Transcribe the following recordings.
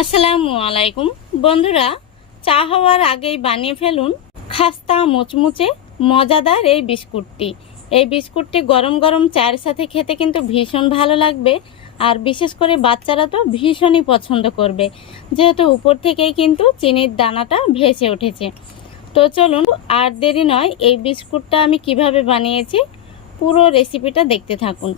আসসালামু আলাইকুম বন্ধুরা, চা হওয়ার আগেই বানিয়ে ফেলুন খাস্তা মুচমুচে মজাদার এই বিস্কুটটি। এই বিস্কুটটি গরম গরম চায়ের সাথে খেতে কিন্তু ভীষণ ভালো লাগবে, আর বিশেষ করে বাচ্চারা তো ভীষণই পছন্দ করবে, যেহেতু উপর থেকেই কিন্তু চিনির দানাটা ভেসে উঠেছে। তো চলুন আর দেরি নয়, এই বিস্কুটটা আমি কিভাবে বানিয়েছি পুরো রেসিপিটা দেখতে থাকুন।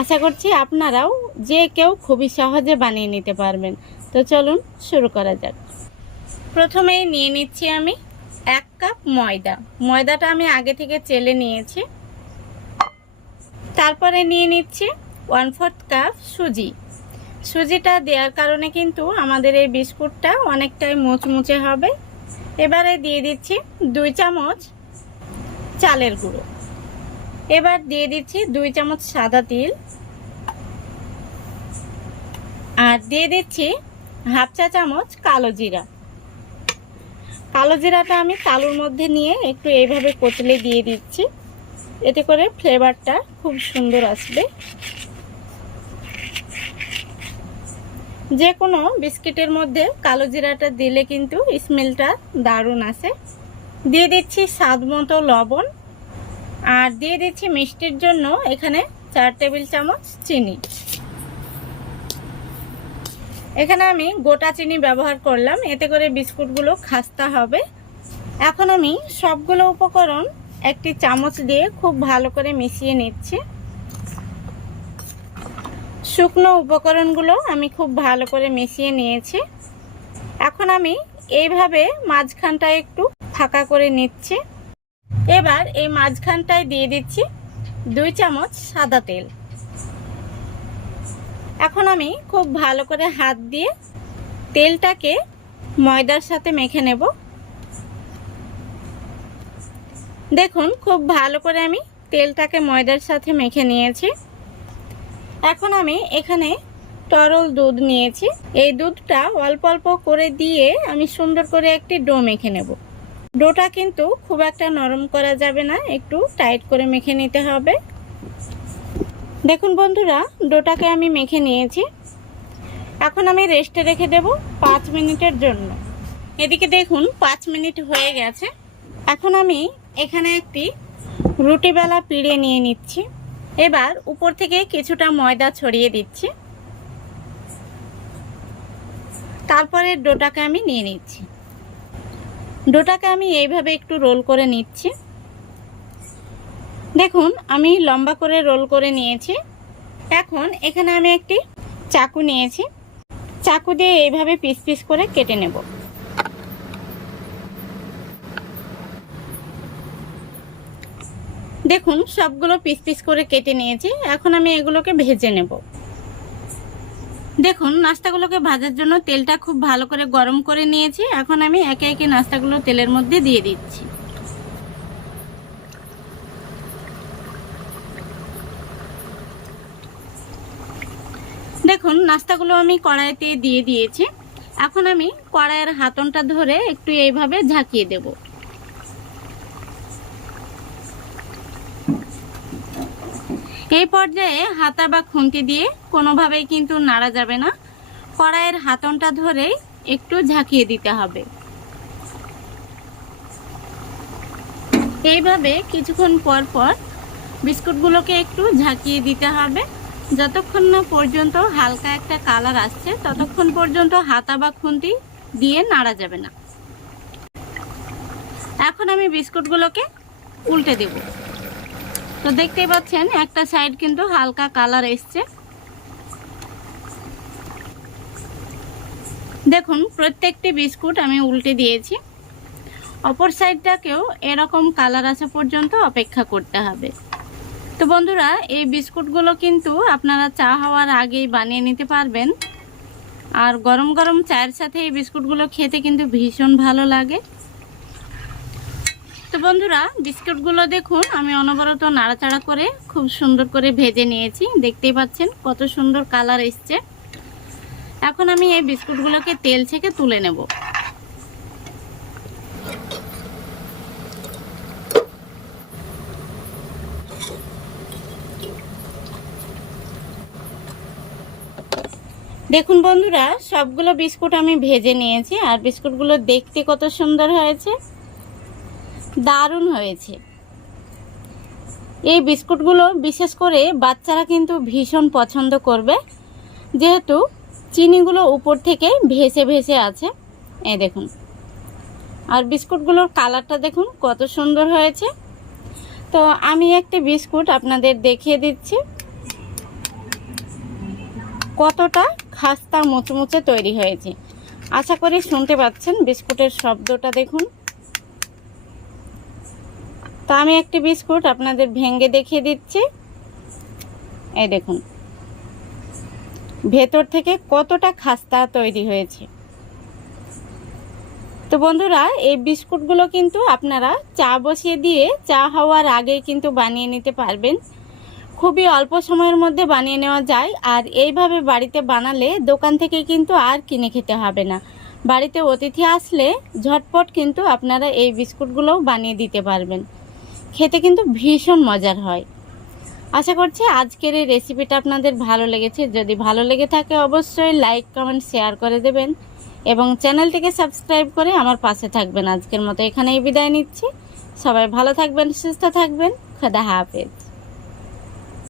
আশা করছি আপনারাও যে কেউ খুবই সহজে বানিয়ে নিতে পারবেন। তো চলুন শুরু করা যাক। প্রথমেই নিয়ে নিচ্ছি আমি 1 কাপ ময়দা। ময়দাটা আমি আগে থেকে চেলে নিয়েছি। তারপরে নিয়ে নিচ্ছি 1/4 কাপ সুজি। সুজিটা দেওয়ার কারণে কিন্তু আমাদের এই বিস্কুটটা অনেকটাই মুচমুচে হবে। এবারে দিয়ে দিচ্ছি 2 চামচ চালের গুঁড়ো। এবার দিয়ে দিচ্ছি 2 চামচ সাদা তিল, আর দিয়ে দিচ্ছি 1/2 চা চামচ কালো জিরা। কালো জিরাটা আমি তালুর মধ্যে নিয়ে একটু এইভাবে কচলে দিয়ে দিচ্ছি, এতে করে ফ্লেভারটা খুব সুন্দর আসবে। যে কোনো বিস্কিটের মধ্যে কালো জিরাটা দিলে কিন্তু স্মেলটা দারুণ আসে। দিয়ে দিচ্ছি স্বাদ মতো লবণ, আর দিয়ে দিচ্ছি মিষ্টির জন্য এখানে 4 টেবিল চামচ চিনি। এখানে আমি গোটা চিনি ব্যবহার করলাম, এতে করে বিস্কুটগুলো খাস্তা হবে। এখন আমি সবগুলো উপকরণ একটি চামচ দিয়ে খুব ভালো করে মিশিয়ে নিচ্ছি। শুকনো উপকরণগুলো আমি খুব ভালো করে মিশিয়ে নিয়েছি। এখন আমি এইভাবে মাঝখানটায় একটু ফাঁকা করে নিচ্ছি। এবার এই মাঝখানটায় দিয়ে দিচ্ছি 2 চামচ সাদা তেল। এখন আমি খুব ভালো করে হাত দিয়ে তেলটাকে ময়দার সাথে মেখে নেব। দেখুন খুব ভালো করে আমি তেলটাকে ময়দার সাথে মেখে নিয়েছি। এখন আমি এখানে তরল দুধ নিয়েছি। এই দুধটা অল্প অল্প করে দিয়ে আমি সুন্দর করে একটি ডো মেখে নেব। ডোটা কিন্তু খুব একটা নরম করা যাবে না, একটু টাইট করে মেখে নিতে হবে। দেখুন বন্ধুরা, ডোটাকে আমি মেখে নিয়েছি। এখন আমি রেস্টে রেখে দেব 5 মিনিটের জন্য। এদিকে দেখুন 5 মিনিট হয়ে গেছে। এখন আমি এখানে একটি রুটি বেলা পিড়ে নিয়ে নিচ্ছি। এবার উপর থেকে কিছুটা ময়দা ছড়িয়ে দিচ্ছি। তারপরে ডোটাকে আমি নিয়ে নিচ্ছি। ডোটাকে আমি এইভাবে একটু রোল করে নিচ্ছি। দেখুন আমি লম্বা করে রোল করে নিয়েছি। এখন এখানে আমি একটি চাকু নিয়েছি। চাকু দিয়ে এইভাবে পিস পিস করে কেটে নেব। দেখুন সবগুলো পিস পিস করে কেটে নিয়েছি। এখন আমি এগুলোকে ভেজে নেব। দেখুন নাস্তাগুলোকে ভাজার জন্য তেলটা খুব ভালো করে গরম করে নিয়েছি। এখন আমি একে একে নাস্তাগুলো তেলের মধ্যে দিয়ে দিচ্ছি। দেখুন নাস্তাগুলো আমি কড়াইতে দিয়ে দিয়েছি। এখন আমি কড়াইয়ের হাতনটা ধরে একটু এইভাবে ঝাঁকিয়ে দেব। এই পর্যায়ে হাতা বা খুন্তি দিয়ে কোনোভাবেই কিন্তু নাড়া যাবে না। কড়াইয়ের হাতনটা ধরে একটু ঝাঁকিয়ে দিতে হবে। এইভাবে কিছুক্ষণ পর পর বিস্কুটগুলোকে একটু ঝাঁকিয়ে দিতে হবে। যতক্ষণ না পর্যন্ত হালকা একটা কালার আসছে ততক্ষণ পর্যন্ত হাতা বা খুন্তি দিয়ে নাড়া যাবে না। এখন আমি বিস্কুটগুলোকে উল্টে দেব। তো দেখতেই পাচ্ছেন একটা সাইড কিন্তু হালকা কালার এসছে। দেখুন প্রত্যেকটি বিস্কুট আমি উল্টে দিয়েছি। অপর সাইডটাকেও এরকম কালার আসা পর্যন্ত অপেক্ষা করতে হবে। তো বন্ধুরা এই বিস্কুটগুলো কিন্তু আপনারা চা হওয়ার আগেই বানিয়ে নিতে পারবেন, আর গরম গরম চায়ের সাথে এই বিস্কুটগুলো খেতে কিন্তু ভীষণ ভালো লাগে। তো বন্ধুরা বিস্কুটগুলো দেখুন আমি অনবরত নাড়াচাড়া করে খুব সুন্দর করে ভেজে নিয়েছি। দেখতেই পাচ্ছেন কত সুন্দর কালার এসছে। এখন আমি এই বিস্কুটগুলোকে তেল থেকে তুলে নেব। দেখুন বন্ধুরা, সবগুলো বিস্কুট আমি ভেজে নিয়েছি আর বিস্কুটগুলো দেখতে কত সুন্দর হয়েছে, দারুণ হয়েছে। এই বিস্কুটগুলো বিশেষ করে বাচ্চারা কিন্তু ভীষণ পছন্দ করবে, যেহেতু চিনিগুলো উপর থেকে ভেসে ভেসে আছে। এই দেখুন, আর বিস্কুটগুলোর কালারটা দেখুন কত সুন্দর হয়েছে। তো আমি একটা বিস্কুট আপনাদের দেখিয়ে দিচ্ছি কতটা খাস্তা মুচমুচে তৈরি হয়েছে। আশা করি শুনতে পাচ্ছেন বিস্কুটের শব্দটা দেখুন। তো আমি একটি বিস্কুট আপনাদের ভেঙে দেখিয়ে দিচ্ছি। এই দেখুন ভেতর থেকে কতটা খাস্তা তৈরি হয়েছে। তো বন্ধুরা, এই বিস্কুটগুলো কিন্তু আপনারা চা বসিয়ে দিয়ে চা হওয়ার আগেই কিন্তু বানিয়ে নিতে পারবেন। খুবই অল্প সময়ের মধ্যে বানিয়ে নেওয়া যায়, আর এইভাবে বাড়িতে বানালে দোকান থেকে কিন্তু আর কিনে খেতে হবে না। বাড়িতে অতিথি আসলে ঝটপট কিন্তু আপনারা এই বিস্কুটগুলোও বানিয়ে দিতে পারবেন। খেতে কিন্তু ভীষণ মজার হয়। আশা করছি আজকের এই রেসিপিটা আপনাদের ভালো লেগেছে। যদি ভালো লেগে থাকে অবশ্যই লাইক, কমেন্ট, শেয়ার করে দেবেন এবং চ্যানেলটিকে সাবস্ক্রাইব করে আমার পাশে থাকবেন। আজকের মতো এখানেই বিদায় নিচ্ছি। সবাই ভালো থাকবেন, সুস্থ থাকবেন। খোদা হাফেজ।